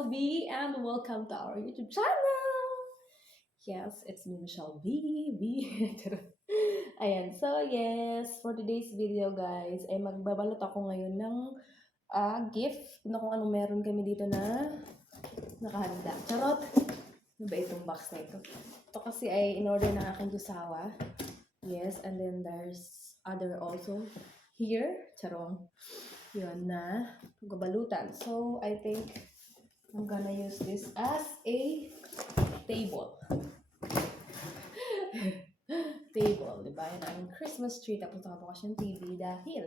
Michelle B, and welcome to our YouTube channel. Yes, it's me, Michelle B. Ayan, so yes, for today's video guys, ay magbabalot ako ngayon ng gift na kung ano meron kami dito na nakahanda. Charot! Ano ba itong box na ito? Ito kasi ay in-order ng aking jusawa. Yes, and then there's other also here. Charong. Yun na pagbabalutan. So, I think I'm gonna use this as a table. Table, di ba? Yan ang Christmas tree. Tapos nakabukas yung TV dahil.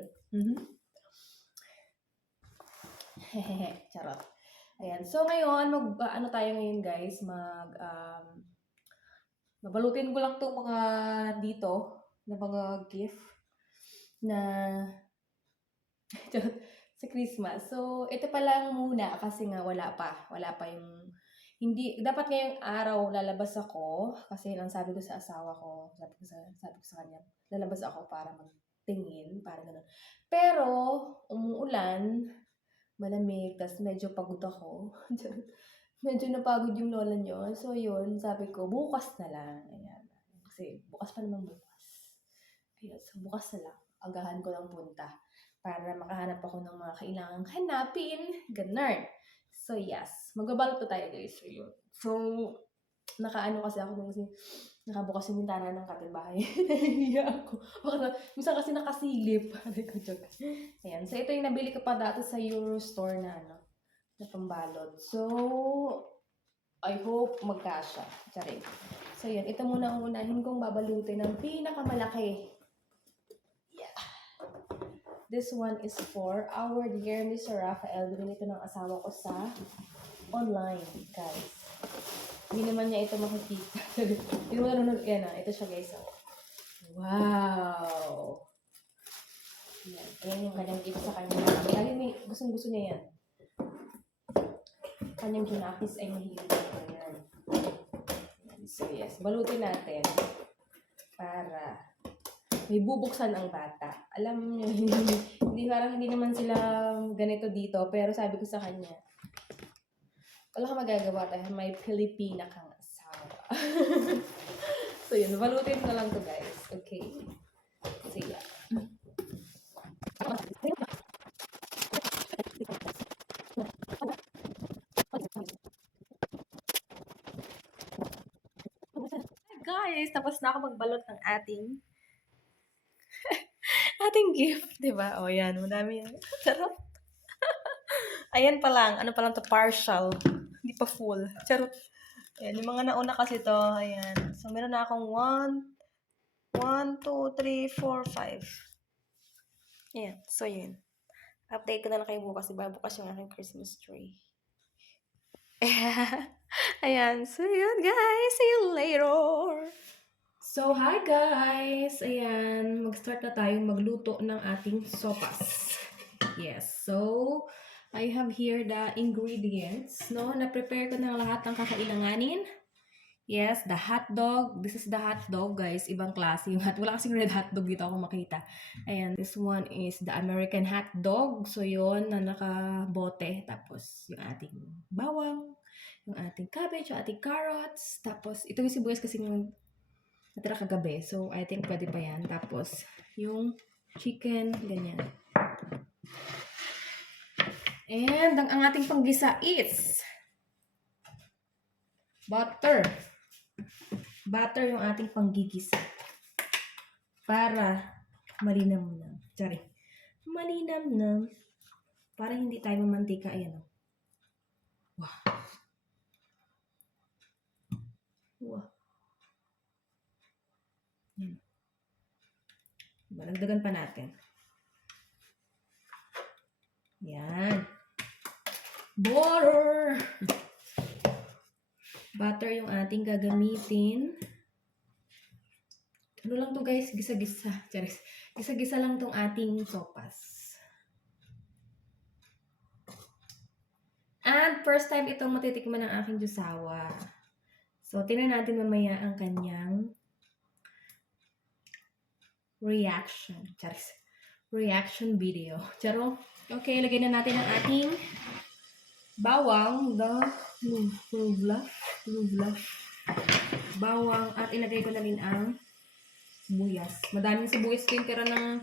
Hehehe, charot. Ayan. So, ngayon, ano tayo ngayon, guys? Mabalutin ko lang itong mga dito na mga gift na sa Christmas. So, ito pa lang muna kasi nga wala pa yung hindi dapat ngayong araw lalabas ako kasi lang sabi ko sa asawa ko, sabi ko sa kanya, lalabas ako para magtingin, para gano'n. Pero umuulan, malamig, tas medyo pagod ako. Medyo napagod yung lola niyo. So, yun, sabi ko, bukas na lang. Ayan. Kasi bukas pa naman bukas. Ayan, so bukas na lang. Agahan ko lang punta para makahanap ako ng mga kailangang hanapin. Ganun. So, yes. Magbabalot to tayo, guys. So, yun. So, nakaano kasi ako kasi nakabukas yung bintana ng kapitbahay. Nahihiya ako. Minsan kasi nakasilip. Ayan. So, ito yung nabili ko pa dati sa Eurostore na pambalot. So, I hope magkasya. Charing. So, yun. Ito muna ang unahin kong babalutin ng pinakamalaki. This one is for our dear Mr. Rafael. Bili ito ng asawa ko sa online, guys. Hindi naman niya ito makikita. Hindi mo nanonood. Yan na. Ito siya, guys. Wow! Yan. Ayan yung kanyang gift sa kanya. Dahil gustong-gusto niya yan. Kanyang junakis ay mahilig ko yan. So, yes. Balutin natin para may bubuksan ang bata. Alam niyo, hindi naman sila ganito dito, pero sabi ko sa kanya, wala kang magagawa dahil may Pilipina kang asawa. So yun, balutin ko lang to guys. Okay. So yeah. Guys, tapos na ako magbalot ng ating gift, di ba? O, yan. Madami yan. Charot. Ayan pa lang. Ano pa lang to? Partial. Hindi pa full. Charot. Ayan. Yung mga nauna kasi to. Ayan. So, meron na akong 1, 2, 3, 4, 5. Ayan. So, yun. Update ko na lang kayo bukas. Diba? Bukas yung aking Christmas tree. Ayan. So, yun, guys. See you later. So, hi guys! Ayan, mag-start na tayong magluto ng ating sopas. Yes, so, I have here the ingredients, no? Na-prepare ko na lahat ng kakailanganin. Yes, the hot dog. This is the hot dog, guys. Ibang klase yung wala kasing red hot dog dito ako makita. Ayan, this one is the American hot dog. So, yun, na nakabote. Tapos, yung ating bawang, yung ating cabbage, yung ating carrots. Tapos, ito yung sibuyas kasi yung natira kagabi. So, I think pwede pa yan. Tapos, yung chicken, ganyan. And, ang ating panggisa is butter. Butter yung ating panggigisa. Para malinam-nam. Sorry. Malinam-nam. Para hindi tayo mamantika. Ayan o. Wow. Wow. Yan. Balagdagan pa natin. Yan. Butter! Butter yung ating gagamitin. Ano lang to guys? Gisa-gisa. Gisa-gisa lang tong ating sopas. And first time itong matitikman ng aking jusawa. So, tingnan natin mamaya ang kanyang reaction video. Charo. Okay, lagyan na natin ang ating bawang, rubla, bawang, at ilagay ko na rin ang sibuyas. Madaming sibuyas ko yung tira ng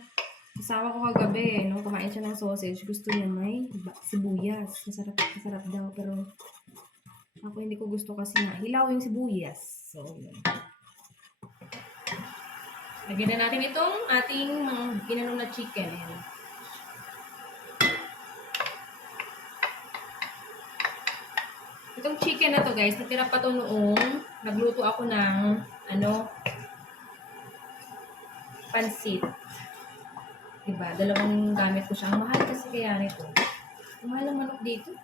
asawa ko kagabi. Nung kumain siya ng sausage, gusto niya may sibuyas. Masarap daw. Pero ako hindi ko gusto kasi na hilaw yung sibuyas. So, yun. Lagyan na natin itong ating ginanong na chicken. Ayan. Itong chicken na to guys, natira pa to noong nagluto ako ng pansit. Diba? Dalawang gamit ko siya. Ang mahal kasi kaya nito. Ang mahal ng manok dito.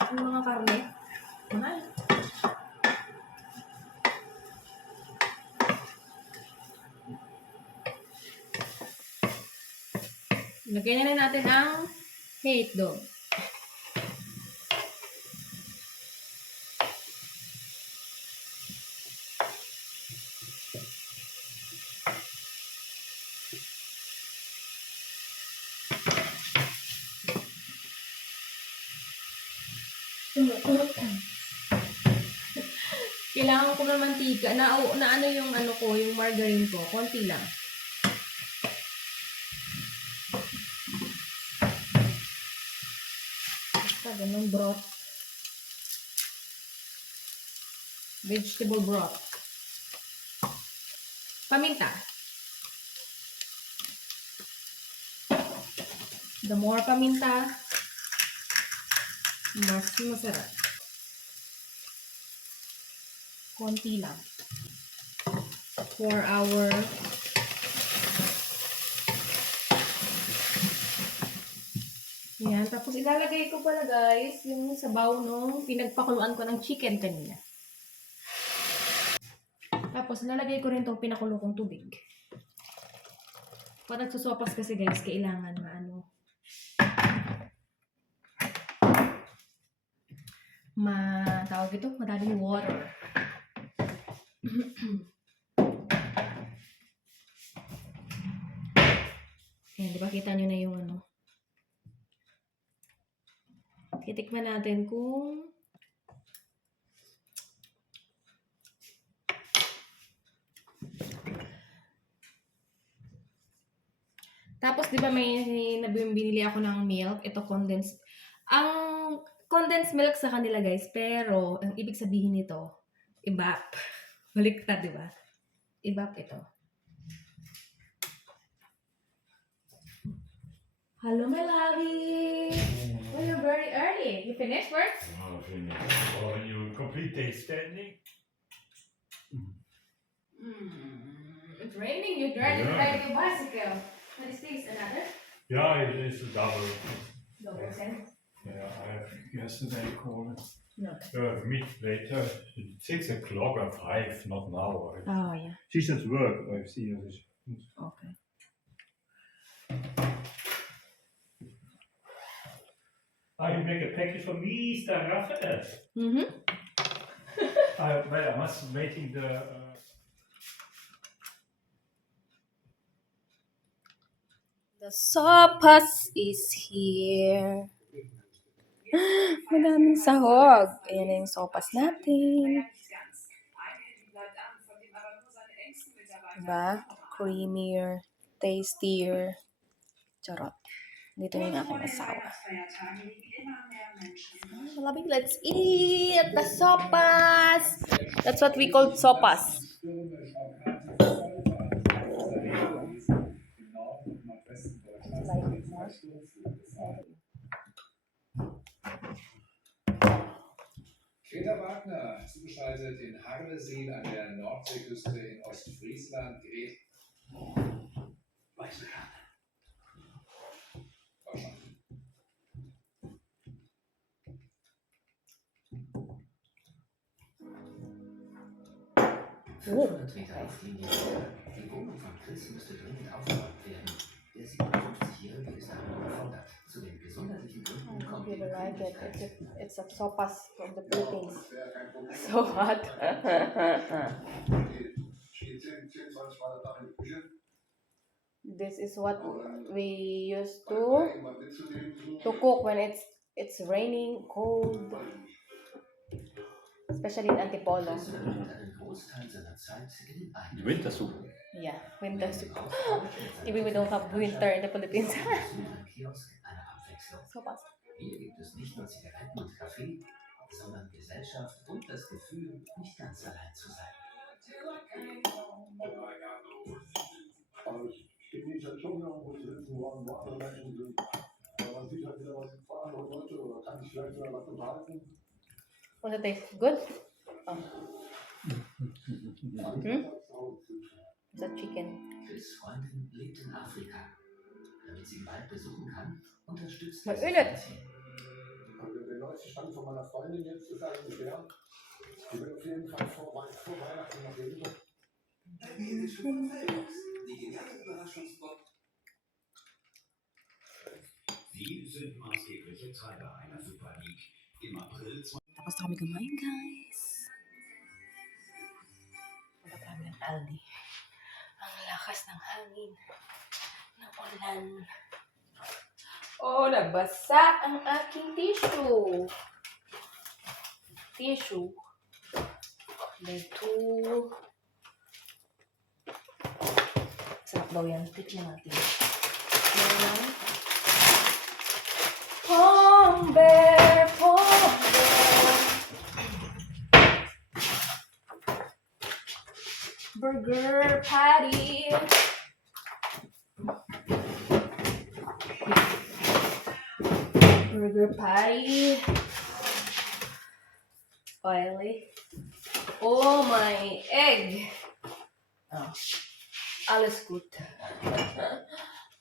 Ang mga karne. Mahal. Lagyan na natin ang hotdog. Kailangan ko ng mantika. Na ano yung yung margarine ko. Konti lang. Basta ganun broth. Vegetable broth. Paminta. The more paminta, mas masarap. Konti lang. For our yan. Tapos ilalagay ko pala guys yung sabaw nung pinagpakuluan ko ng chicken kanina. Tapos ilalagay ko rin itong pinakulo kong tubig. Pag nagsusopas kasi guys, kailangan tawag ito, madaming water. Ayan, di ba kita nyo na yung titikman natin kung tapos di ba may binili ako ng milk, ito condensed. Ang condensed milk sa kanila guys, pero ang ibig sabihin nito, ibap. Baliktad, di ba? Ibap ito. Hello, my lovey. Oh, you're very early. You finished work? Oh, finished. Oh, you complete day standing? It's raining. You drive your bicycle. What is this? Another? Yeah, it is a double. Double cent? Yeah, I have yesterday called. No. Meet later. 6 o'clock or 5, not now. Oh, yeah. She's at work. I see her. Okay. You make a package for me, Mr. Raphael. Mm-hmm. Well, I must waiting the. The sopas is here. Madaming sahog. Ayan na yung sopas natin. Diba? Creamier, tastier. Charot. Dito na yung aking asawa. Let's eat the sopas. That's what we call sopas. Greta Wagner, zugeschaltet in Harlesien an der Nordseeküste in Ostfriesland, gerät. Weiße Karte. Die Wohnung von Chris müsste dringend aufgeräumt werden. Der 57-Jährige ist daran überfordert. Zu den gesundheitlichen Gründen kommt die It's a sopas from the Philippines. So hot. This is what we used to cook when It's raining, cold, especially in Antipolo. Chris verbringt einen Großteil seiner Zeit in den eigenen Wintersup. Yeah, winter soup. Even Even we don't have winter in the Philippines. Beim Kiosk eine Abwechslung. Sopas. Hier gibt es nicht nur Zigaretten und Kaffee, sondern Gesellschaft und das Gefühl, nicht ganz allein zu sein. Also ich genieße halt schon, wo die sitzen, wo andere Menschen sind. Aber man sieht halt wieder, was für andere Leute oder kann sich vielleicht sogar was unterhalten. What's it taste? Good? Oh. It's a chicken. Chris' Freundin lebt in Afrika. Damit sie ihn bald besuchen kann, unterstützt Mal sie ölet. finanziell. Also der neueste Stand von meiner Freundin jetzt ist eigentlich der, die will auf jeden Fall vor Weihnachten noch leben. Die geniale Überraschungsbox. Sie sind maßgebliche Treiber einer Super League. Im April Tapos na kami kumain, guys. Punta pa kami ng Aldi. Ang lakas ng hangin. Ng ulan. Oh, nabasa ang aking tissue. Ito. Sarap daw yan. Tikman natin. Yan. Pombear. Burger patty. Oily. Oh, my egg. Oh. Alles gut.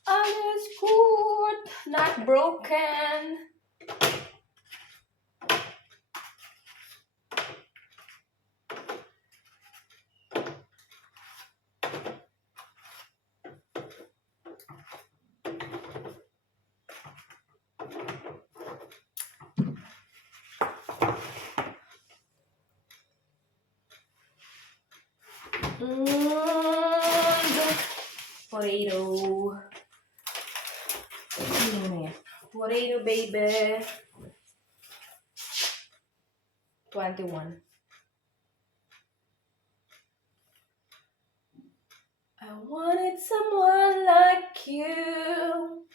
Alles gut. Not broken. Potato. Potato baby. 21. I wanted someone like you.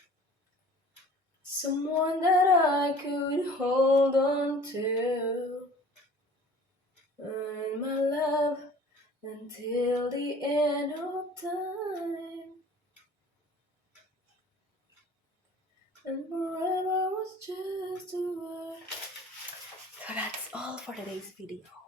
Someone that I could hold on to. And my love until the end of time. And forever was just a word. So that's all for today's video.